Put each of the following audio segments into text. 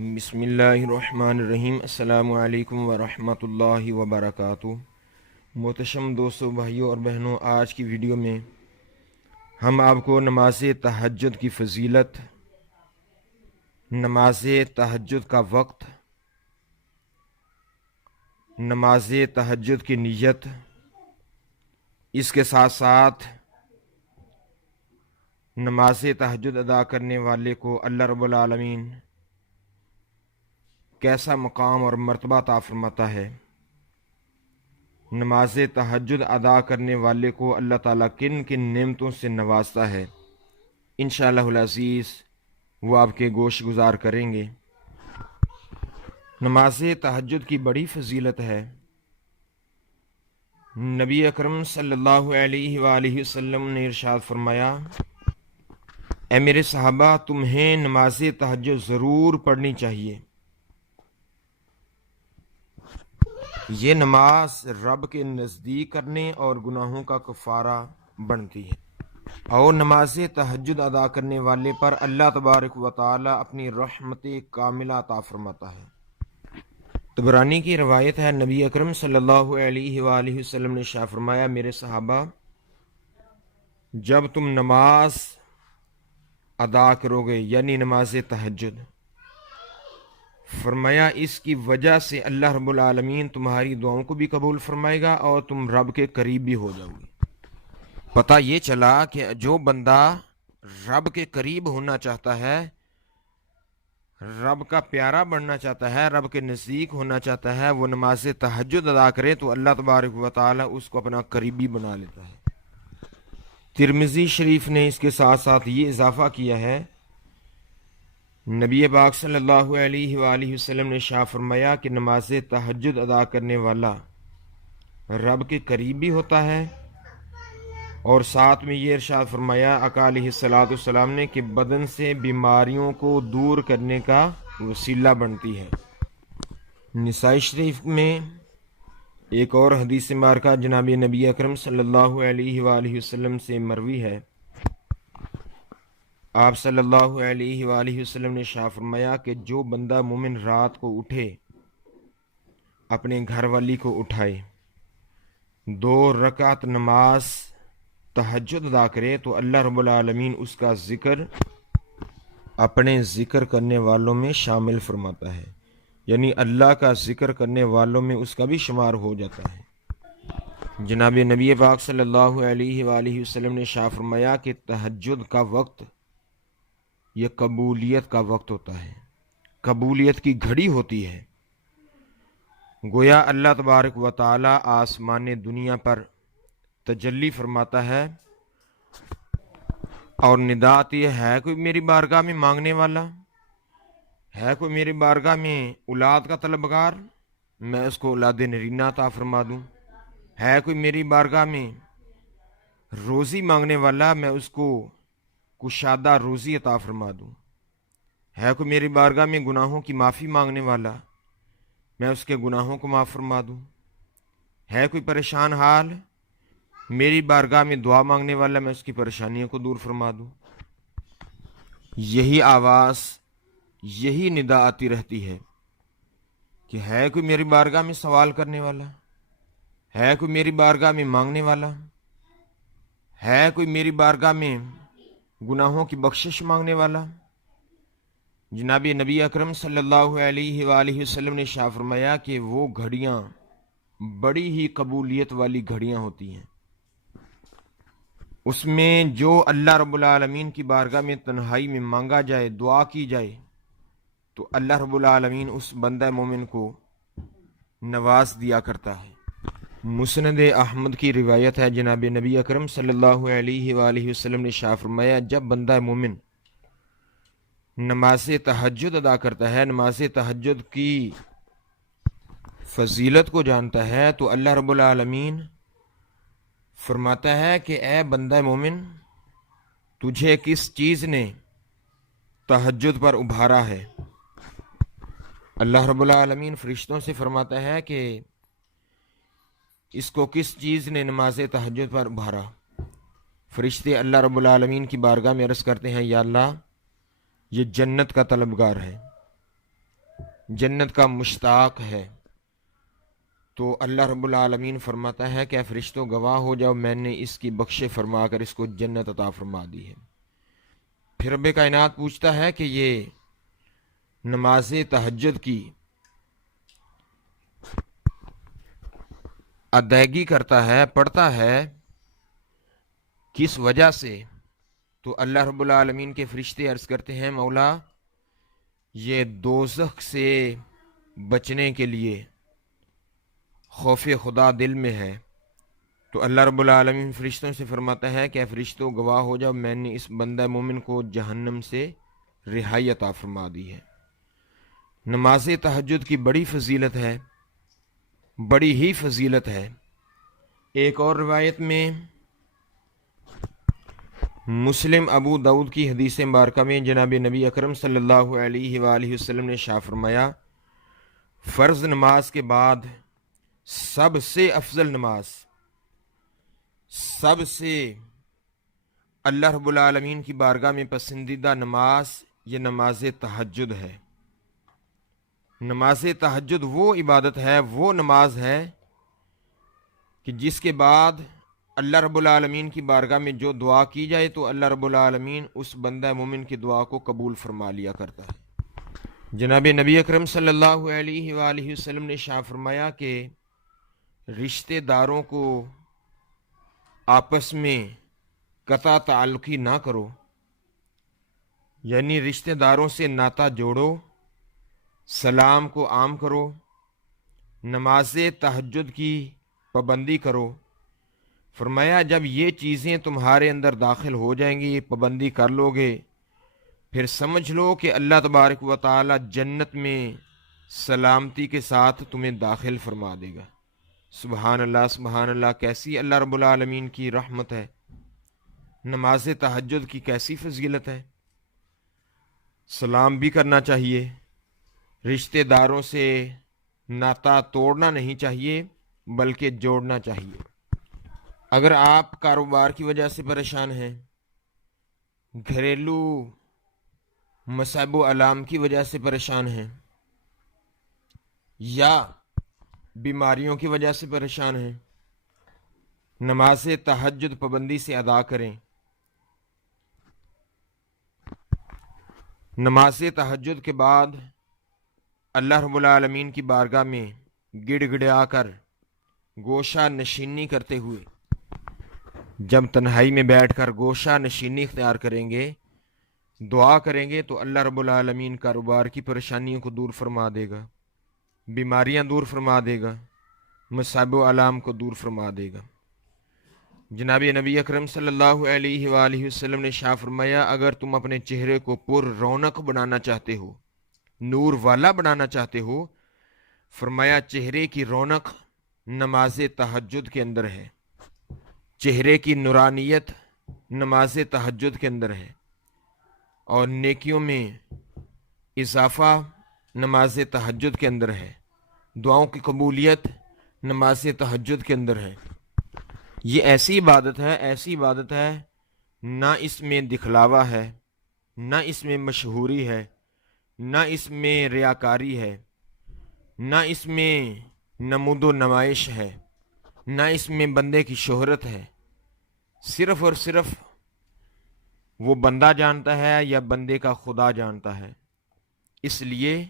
بسم اللہ الرحمن الرحیم۔ السلام علیکم ورحمۃ اللہ وبرکاتہ۔ محتشم دوستو، بھائیوں اور بہنوں، آج کی ویڈیو میں ہم آپ کو نماز تہجد کی فضیلت، نماز تہجد کا وقت، نماز تہجد کی نیت، اس کے ساتھ ساتھ نماز تہجد ادا کرنے والے کو اللہ رب العالمین کیسا مقام اور مرتبہ عطا فرماتا ہے، نماز تہجد ادا کرنے والے کو اللہ تعالیٰ کن کن نعمتوں سے نوازتا ہے، انشاءاللہ العزیز وہ آپ کے گوش گزار کریں گے۔ نماز تہجد کی بڑی فضیلت ہے۔ نبی اکرم صلی اللہ علیہ وآلہ وسلم نے ارشاد فرمایا، اے میرے صحابہ، تمہیں نماز تہجد ضرور پڑھنی چاہیے۔ یہ نماز رب کے نزدیک کرنے اور گناہوں کا کفارہ بنتی ہے، اور نماز تہجد ادا کرنے والے پر اللہ تبارک و تعالی اپنی رحمت کاملہ عطا فرماتا ہے۔ طبرانی کی روایت ہے، نبی اکرم صلی اللہ علیہ وآلہ وسلم نے ارشاد فرمایا، میرے صحابہ، جب تم نماز ادا کرو گے، یعنی نماز تہجد، فرمایا اس کی وجہ سے اللہ رب العالمین تمہاری دعاؤں کو بھی قبول فرمائے گا اور تم رب کے قریب بھی ہو جاؤ گے۔ پتہ یہ چلا کہ جو بندہ رب کے قریب ہونا چاہتا ہے، رب کا پیارا بننا چاہتا ہے، رب کے نزدیک ہونا چاہتا ہے، وہ نماز تہجد ادا کرے تو اللہ تبارک و تعالی اس کو اپنا قریبی بنا لیتا ہے۔ ترمذی شریف نے اس کے ساتھ ساتھ یہ اضافہ کیا ہے، نبی پاک صلی اللہ علیہ وآلہ وسلم نے ارشاد فرمایا کہ نماز تہجد ادا کرنے والا رب کے قریب بھی ہوتا ہے، اور ساتھ میں یہ ارشاد فرمایا آقا علیہ الصلوۃ والسلام نے کہ بدن سے بیماریوں کو دور کرنے کا وسیلہ بنتی ہے۔ نسائی شریف میں ایک اور حدیث مبارکہ جناب نبی اکرم صلی اللہ علیہ وآلہ وسلم سے مروی ہے، آپ صلی اللہ علیہ وآلہ وسلم نے ارشاد فرمایا کہ جو بندہ مومن رات کو اٹھے، اپنے گھر والی کو اٹھائے، 2 رکعت نماز تہجد ادا کرے تو اللہ رب العالمین اس کا ذکر اپنے ذکر کرنے والوں میں شامل فرماتا ہے، یعنی اللہ کا ذکر کرنے والوں میں اس کا بھی شمار ہو جاتا ہے۔ جناب نبی پاک صلی اللہ علیہ وآلہ وسلم نے ارشاد فرمایا کہ تہجد کا وقت یہ قبولیت کا وقت ہوتا ہے، قبولیت کی گھڑی ہوتی ہے۔ گویا اللہ تبارک و تعالی آسمان دنیا پر تجلی فرماتا ہے اور ندا آتی ہے کوئی میری بارگاہ میں مانگنے والا ہے، کوئی میری بارگاہ میں اولاد کا طلبگار، میں اس کو اولاد نرینہ عطا فرما دوں، ہے کوئی میری بارگاہ میں روزی مانگنے والا، میں اس کو کشادہ روزی عطا فرما دوں، ہے کوئی میری بارگاہ میں گناہوں کی معافی مانگنے والا، میں اس کے گناہوں کو معاف فرما دوں، ہے کوئی پریشان حال، میری بارگاہ میں دعا مانگنے والا، میں اس کی پریشانیوں کو دور فرما دوں۔ یہی آواز، یہی ندا آتی رہتی ہے کہ ہے کوئی میری بارگاہ میں سوال کرنے والا، ہے کوئی میری بارگاہ میں مانگنے والا، ہے کوئی میری بارگاہ میں گناہوں کی بخشش مانگنے والا۔ جناب نبی اکرم صلی اللہ علیہ وآلہ وسلم نے ارشاد فرمایا کہ وہ گھڑیاں بڑی ہی قبولیت والی گھڑیاں ہوتی ہیں، اس میں جو اللہ رب العالمین کی بارگاہ میں تنہائی میں مانگا جائے، دعا کی جائے، تو اللہ رب العالمین اس بندہ مومن کو نواز دیا کرتا ہے۔ مسند احمد کی روایت ہے، جناب نبی اکرم صلی اللہ علیہ وآلہ وسلم نے ارشاد فرمایا، جب بندہ مومن نماز تہجد ادا کرتا ہے، نماز تہجد کی فضیلت کو جانتا ہے، تو اللہ رب العالمین فرماتا ہے کہ اے بندہ مومن، تجھے کس چیز نے تہجد پر ابھارا ہے؟ اللہ رب العالمین فرشتوں سے فرماتا ہے کہ اس کو کس چیز نے نماز تہجد پر ابھارا؟ فرشتے اللہ رب العالمین کی بارگاہ میں عرض کرتے ہیں، یا اللہ، یہ جنت کا طلبگار ہے، جنت کا مشتاق ہے، تو اللہ رب العالمین فرماتا ہے کہ اے فرشتوں گواہ ہو جاؤ، میں نے اس کی بخشے فرما کر اس کو جنت عطا فرما دی ہے۔ پھر رب کائنات پوچھتا ہے کہ یہ نماز تہجد کی ادائیگی کرتا ہے، پڑھتا ہے، کس وجہ سے؟ تو اللہ رب العالمین کے فرشتے عرض کرتے ہیں مولا یہ دوزخ سے بچنے کے لیے خوف خدا دل میں ہے۔ تو اللہ رب العالمین فرشتوں سے فرماتا ہے کہ اے فرشتوں گواہ ہو جاؤ، میں نے اس بندہ مومن کو جہنم سے رہائی عطا فرما دی ہے۔ نماز تہجد کی بڑی فضیلت ہے، بڑی ہی فضیلت ہے۔ ایک اور روایت میں مسلم ابو داؤد کی حدیث مبارکہ میں جناب نبی اکرم صلی اللہ علیہ وآلہ وسلم نے ارشاد فرمایا، فرض نماز کے بعد سب سے افضل نماز، سب سے اللہ رب العالمین کی بارگاہ میں پسندیدہ نماز یہ نماز تہجد ہے۔ نماز تہجد وہ عبادت ہے، وہ نماز ہے کہ جس کے بعد اللہ رب العالمین کی بارگاہ میں جو دعا کی جائے تو اللہ رب العالمین اس بندہ مومن کی دعا کو قبول فرما لیا کرتا ہے۔ جناب نبی اکرم صلی اللہ علیہ وآلہ وسلم نے ارشاد فرمایا کہ رشتہ داروں کو آپس میں قطع تعلقی نہ کرو، یعنی رشتہ داروں سے ناتا جوڑو، سلام کو عام کرو، نماز تہجد کی پابندی کرو۔ فرمایا جب یہ چیزیں تمہارے اندر داخل ہو جائیں گی، یہ پابندی کر لو گے، پھر سمجھ لو کہ اللہ تبارک و تعالی جنت میں سلامتی کے ساتھ تمہیں داخل فرما دے گا۔ سبحان اللہ، سبحان اللہ، کیسی اللہ رب العالمین کی رحمت ہے، نماز تہجد کی کیسی فضیلت ہے۔ سلام بھی کرنا چاہیے، رشتہ داروں سے ناتا توڑنا نہیں چاہیے بلکہ جوڑنا چاہیے۔ اگر آپ کاروبار کی وجہ سے پریشان ہیں، گھریلو مصائب و آلام کی وجہ سے پریشان ہیں، یا بیماریوں کی وجہ سے پریشان ہیں، نماز تہجد پابندی سے ادا کریں۔ نماز تہجد کے بعد اللہ رب العالمین کی بارگاہ میں گڑ گڑا کر گوشہ نشینی کرتے ہوئے، جب تنہائی میں بیٹھ کر گوشہ نشینی اختیار کریں گے، دعا کریں گے تو اللہ رب العالمین کاروبار کی پریشانیوں کو دور فرما دے گا، بیماریاں دور فرما دے گا، مصائب و آلام کو دور فرما دے گا۔ جناب نبی اکرم صلی اللہ علیہ وآلہ وسلم نے ارشاد فرمایا اگر تم اپنے چہرے کو پر رونق بنانا چاہتے ہو، نور والا بنانا چاہتے ہو، فرمایا چہرے کی رونق نماز تہجد کے اندر ہے، چہرے کی نورانیت نماز تہجد کے اندر ہے، اور نیکیوں میں اضافہ نماز تہجد کے اندر ہے، دعاؤں کی قبولیت نماز تہجد کے اندر ہے۔ یہ ایسی عبادت ہے نہ اس میں دکھلاوا ہے، نہ اس میں مشہوری ہے، نہ اس میں ریاکاری ہے، نہ اس میں نمود و نمائش ہے، نہ اس میں بندے کی شہرت ہے۔ صرف اور صرف وہ بندہ جانتا ہے یا بندے کا خدا جانتا ہے، اس لیے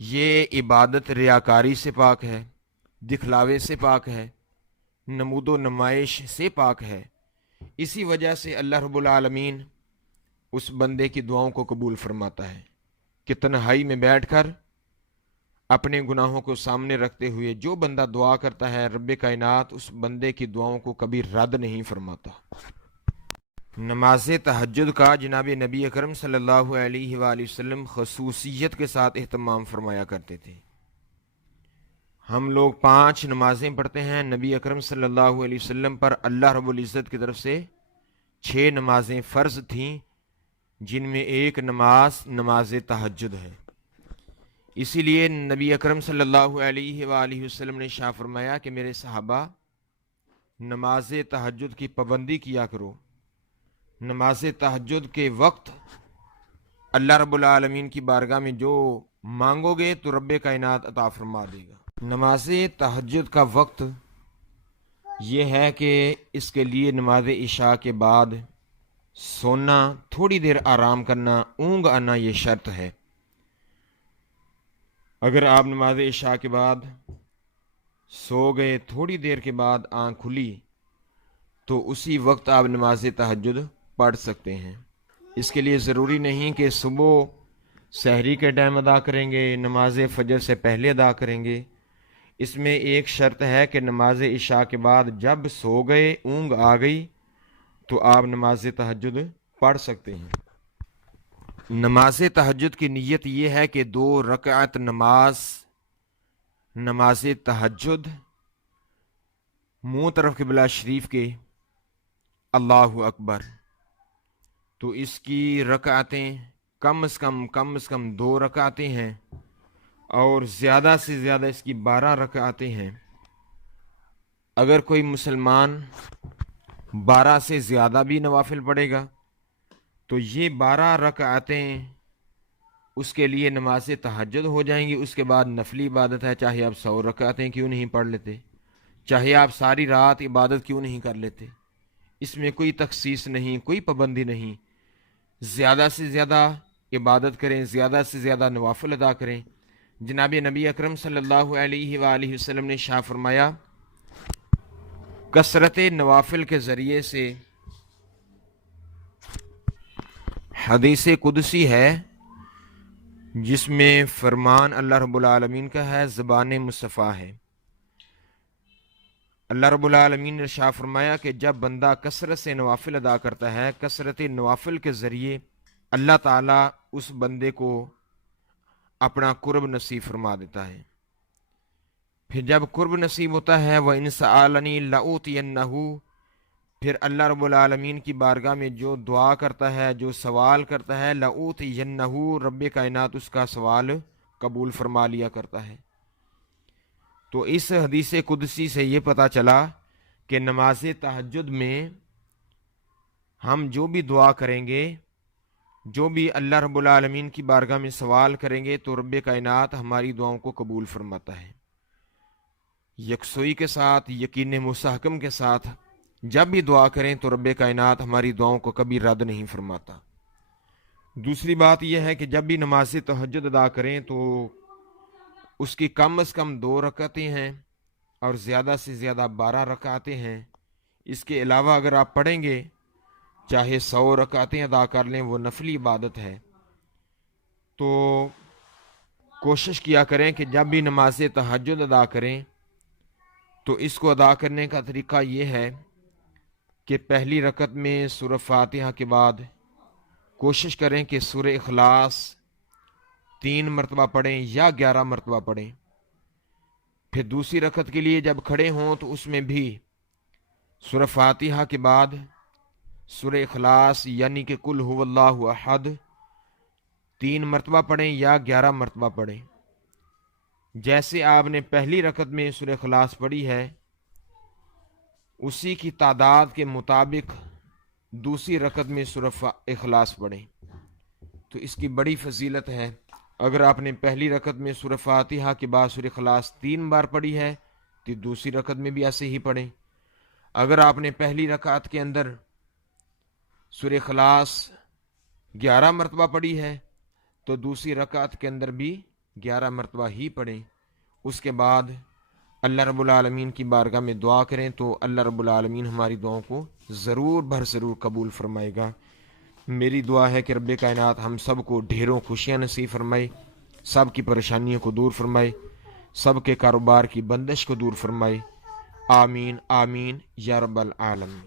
یہ عبادت ریاکاری سے پاک ہے، دکھلاوے سے پاک ہے، نمود و نمائش سے پاک ہے۔ اسی وجہ سے اللہ رب العالمین اس بندے کی دعاؤں کو قبول فرماتا ہے کہ تنہائی میں بیٹھ کر اپنے گناہوں کو سامنے رکھتے ہوئے جو بندہ دعا کرتا ہے، رب کائنات اس بندے کی دعاؤں کو کبھی رد نہیں فرماتا۔ نماز تہجد کا جناب نبی اکرم صلی اللہ علیہ وآلہ وسلم خصوصیت کے ساتھ اہتمام فرمایا کرتے تھے۔ ہم لوگ 5 نمازیں پڑھتے ہیں، نبی اکرم صلی اللہ علیہ وسلم پر اللہ رب العزت کی طرف سے 6 نمازیں فرض تھیں، جن میں ایک نماز تہجد ہے۔ اسی لیے نبی اکرم صلی اللہ علیہ وآلہ وسلم نے ارشاد فرمایا کہ میرے صحابہ نماز تہجد کی پابندی کیا کرو، نماز تہجد کے وقت اللہ رب العالمین کی بارگاہ میں جو مانگو گے تو رب کائنات عطا فرما دے گا۔ نماز تہجد کا وقت یہ ہے کہ اس کے لیے نماز عشاء کے بعد سونا، تھوڑی دیر آرام کرنا، اونگ آنا یہ شرط ہے۔ اگر آپ نماز عشاء کے بعد سو گئے، تھوڑی دیر کے بعد آنکھ کھلی تو اسی وقت آپ نماز تہجد پڑھ سکتے ہیں۔ اس کے لیے ضروری نہیں کہ صبح سحری کے ٹائم ادا کریں گے، نماز فجر سے پہلے ادا کریں گے۔ اس میں ایک شرط ہے کہ نماز عشاء کے بعد جب سو گئے، اونگ آ گئی تو آپ نماز تہجد پڑھ سکتے ہیں۔ نماز تہجد کی نیت یہ ہے کہ 2 رکعت نماز تہجد منہ طرف قبلہ شریف کے اللہ اکبر، تو اس کی رکعتیں کم از کم 2 رکعتیں ہیں اور زیادہ سے زیادہ اس کی 12 رکعتیں ہیں۔ اگر کوئی مسلمان 12 سے زیادہ بھی نوافل پڑھے گا تو یہ 12 رکعتیں اس کے لیے نماز تہجد ہو جائیں گی۔ اس کے بعد نفلی عبادت ہے، چاہے آپ 100 رکعتیں کیوں نہیں پڑھ لیتے، چاہے آپ ساری رات عبادت کیوں نہیں کر لیتے۔ اس میں کوئی تخصیص نہیں، کوئی پابندی نہیں۔ زیادہ سے زیادہ عبادت کریں، زیادہ سے زیادہ نوافل ادا کریں۔ جناب نبی اکرم صلی اللہ علیہ وآلہ وسلم نے ارشاد فرمایا، کثرت نوافل کے ذریعے سے، حدیث قدسی ہے جس میں فرمان اللہ رب العالمین کا ہے، زبان مصطفیٰ ہے۔ اللہ رب العالمین نے ارشاد فرمایا کہ جب بندہ کثرت سے نوافل ادا کرتا ہے، کثرت نوافل کے ذریعے اللہ تعالیٰ اس بندے کو اپنا قرب نصیب فرما دیتا ہے۔ پھر جب قرب نصیب ہوتا ہے، وَإِنْ سَأَلَنِي لَأُوتِيَنَّهُ، پھر اللہ رب العالمین کی بارگاہ میں جو دعا کرتا ہے، جو سوال کرتا ہے، لَأُوتِيَنَّهُ، رب کائنات اس کا سوال قبول فرما لیا کرتا ہے۔ تو اس حدیث قدسی سے یہ پتہ چلا کہ نماز تہجد میں ہم جو بھی دعا کریں گے، جو بھی اللہ رب العالمین کی بارگاہ میں سوال کریں گے تو رب کائنات ہماری دعاؤں کو قبول فرماتا ہے۔ یکسوئی کے ساتھ، یقین مستحکم کے ساتھ جب بھی دعا کریں تو رب کائنات ہماری دعاؤں کو کبھی رد نہیں فرماتا۔ دوسری بات یہ ہے کہ جب بھی نماز تہجد ادا کریں تو اس کی کم از کم 2 رکعتیں ہیں اور زیادہ سے زیادہ 12 رکعتیں ہیں۔ اس کے علاوہ اگر آپ پڑھیں گے، چاہے 100 رکعتیں ادا کر لیں، وہ نفلی عبادت ہے۔ تو کوشش کیا کریں کہ جب بھی نماز تہجد ادا کریں تو اس کو ادا کرنے کا طریقہ یہ ہے کہ پہلی رکعت میں سورہ فاتحہ کے بعد کوشش کریں کہ سورہ اخلاص 3 مرتبہ پڑھیں یا 11 مرتبہ پڑھیں۔ پھر دوسری رکعت کے لیے جب کھڑے ہوں تو اس میں بھی سورہ فاتحہ کے بعد سورہ اخلاص یعنی کہ قل هو اللہ احد 3 مرتبہ پڑھیں یا 11 مرتبہ پڑھیں۔ جیسے آپ نے پہلی رکعت میں سورہ اخلاص پڑھی ہے، اسی کی تعداد کے مطابق دوسری رکعت میں سورہ اخلاص پڑھیں تو اس کی بڑی فضیلت ہے۔ اگر آپ نے پہلی رکعت میں سورہ فاتحہ کے بعد سورہ اخلاص 3 بار پڑھی ہے تو دوسری رکعت میں بھی ایسے ہی پڑھیں۔ اگر آپ نے پہلی رکعت کے اندر سورہ اخلاص 11 مرتبہ پڑھی ہے تو دوسری رکعت کے اندر بھی 11 مرتبہ ہی پڑھیں۔ اس کے بعد اللہ رب العالمین کی بارگاہ میں دعا کریں تو اللہ رب العالمین ہماری دعاؤں کو ضرور قبول فرمائے گا۔ میری دعا ہے کہ رب کائنات ہم سب کو ڈھیروں خوشیاں نصیب فرمائے، سب کی پریشانیوں کو دور فرمائے، سب کے کاروبار کی بندش کو دور فرمائے۔ آمین آمین یا رب العالمین۔